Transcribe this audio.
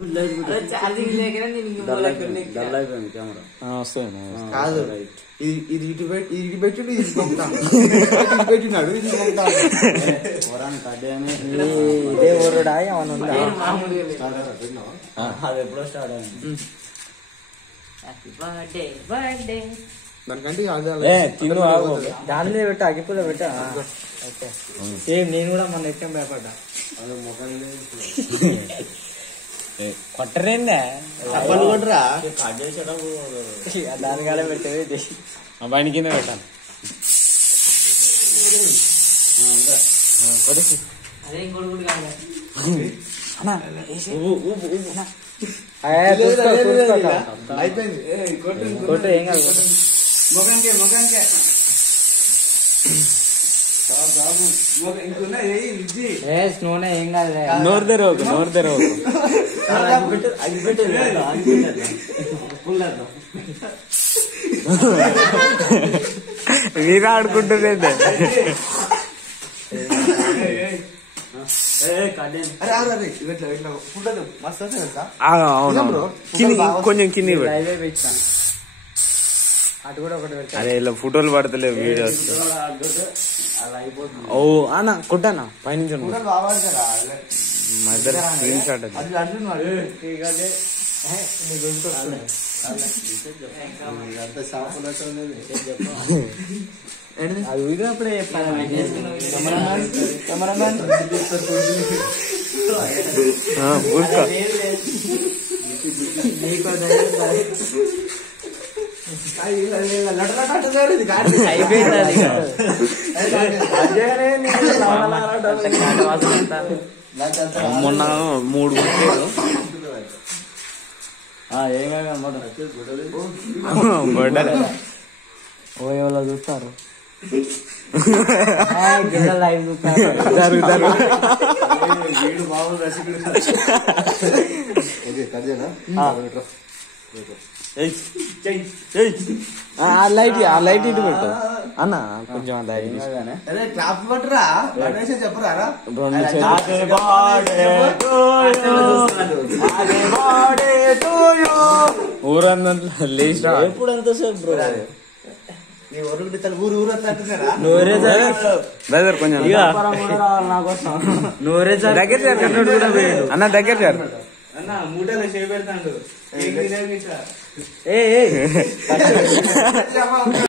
Charging లేకనే కాదు ఇది ఇటు పెట్టి ఇది పెట్టి ఇది పంపుతాను పెట్టినాడు ఇది పంపుతాను ఇదే ఊరుడా ఏమన్నా ఉందా? అది ఎప్పుడో స్టార్ట్ అయింది. దానికంటే తిను దాని మీద పెట్టా అగ్గిపుల్ల పెట్టా. సేమ్ నేను కూడా మొన్న ఎక్కం భయపడ్డా. కొట్టరేందా కొట్టరా దానికాడే పెట్టేది బండి కింద పెట్టాను. అదే ఇంకోటి కాదు. అయిపోయింది కొట్టు ఏం కాదు. మొగంకే నూనె ఏం కాదు. నోరు తెరవకు మీరు ఆడుకుంటున్నది. అవును కొంచెం కింది అటు కూడా ఒకటి పెట్టా. అరే ఇలా ఫోటోలు పడతలేవు వీడియోస్. ఓ అన్న కొట్టానా పైనుంచి మధ్య స్క్రీన్ షాట్ అది. అది ఊరినప్పుడే మొన్న 3 గుంటలు ఓయోలో చూస్తారు లైవ్ చూస్తారు. ఆ లైట్ ఇటు పెట్టు అన్న కొంచెం క్లాప్ పట్టరా చెప్పరా ఊరంతా లేచి ఎప్పుడు అంతసేపు బ్రో బ్రదర్ కొంచెం నూరే దగ్గర అన్న దగ్గర అన్న మూటలో చేపెడతాడు.